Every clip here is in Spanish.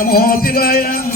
I'm all Mamma Hotibaya,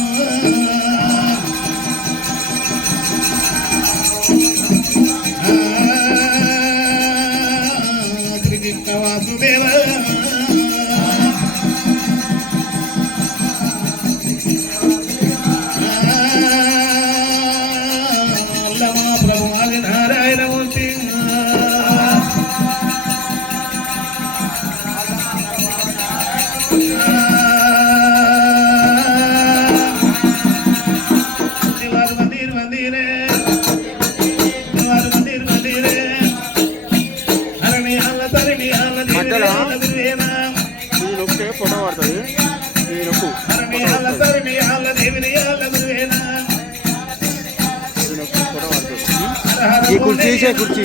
ঘুরছি ঘুরছি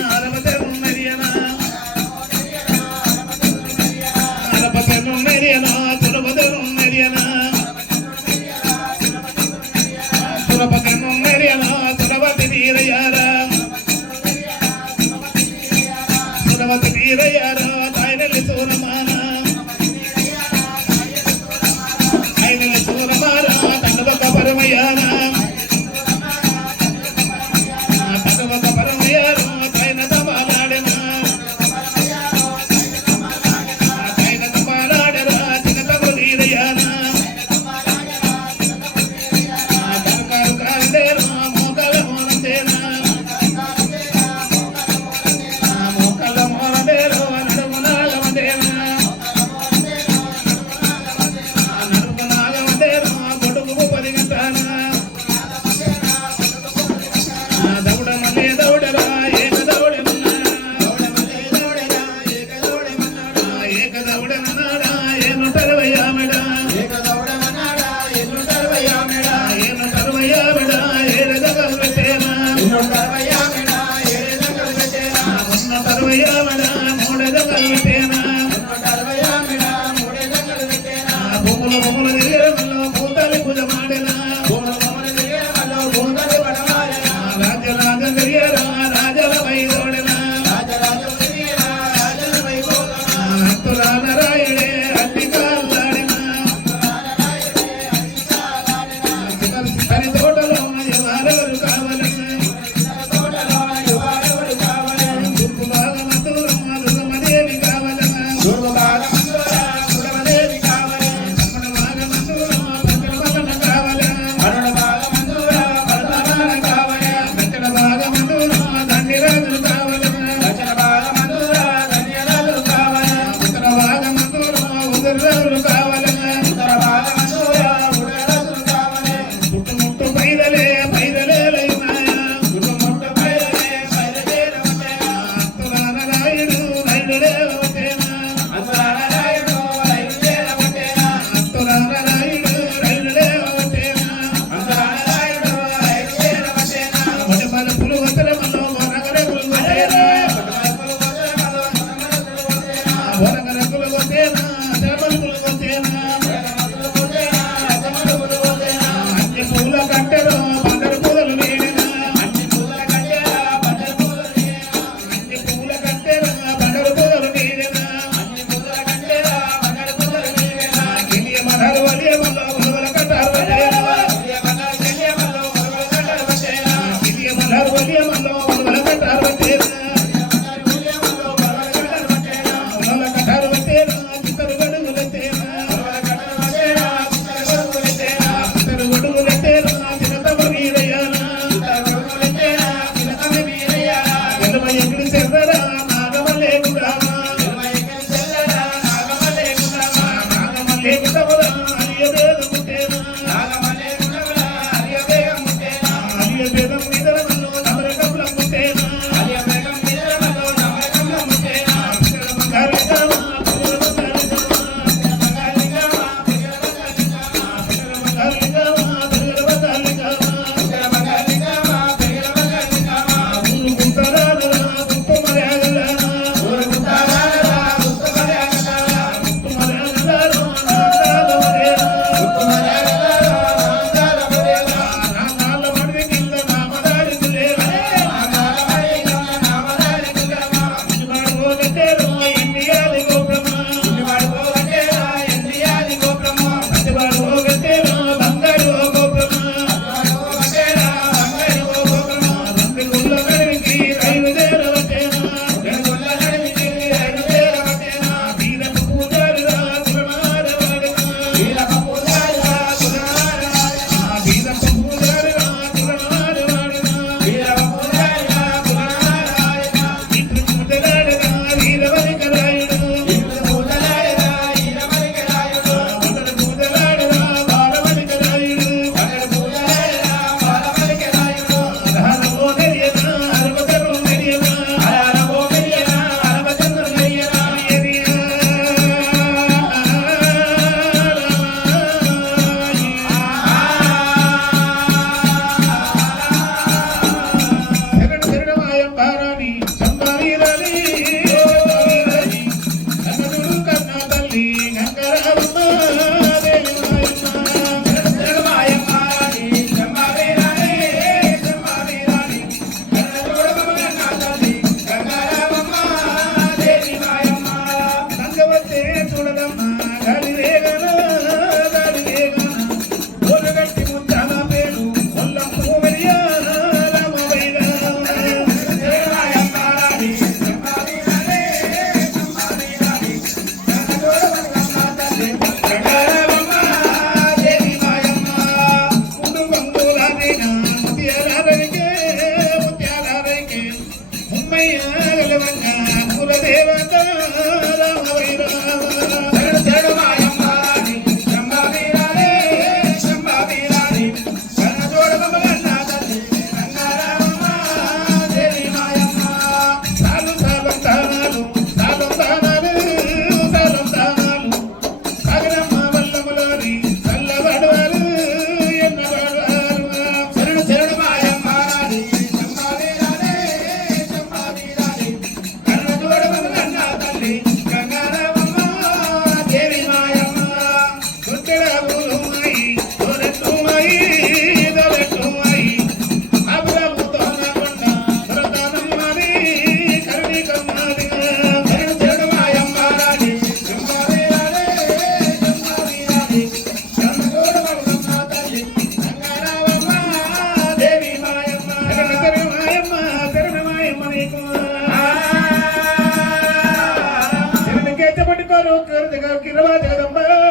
quiero creer de que la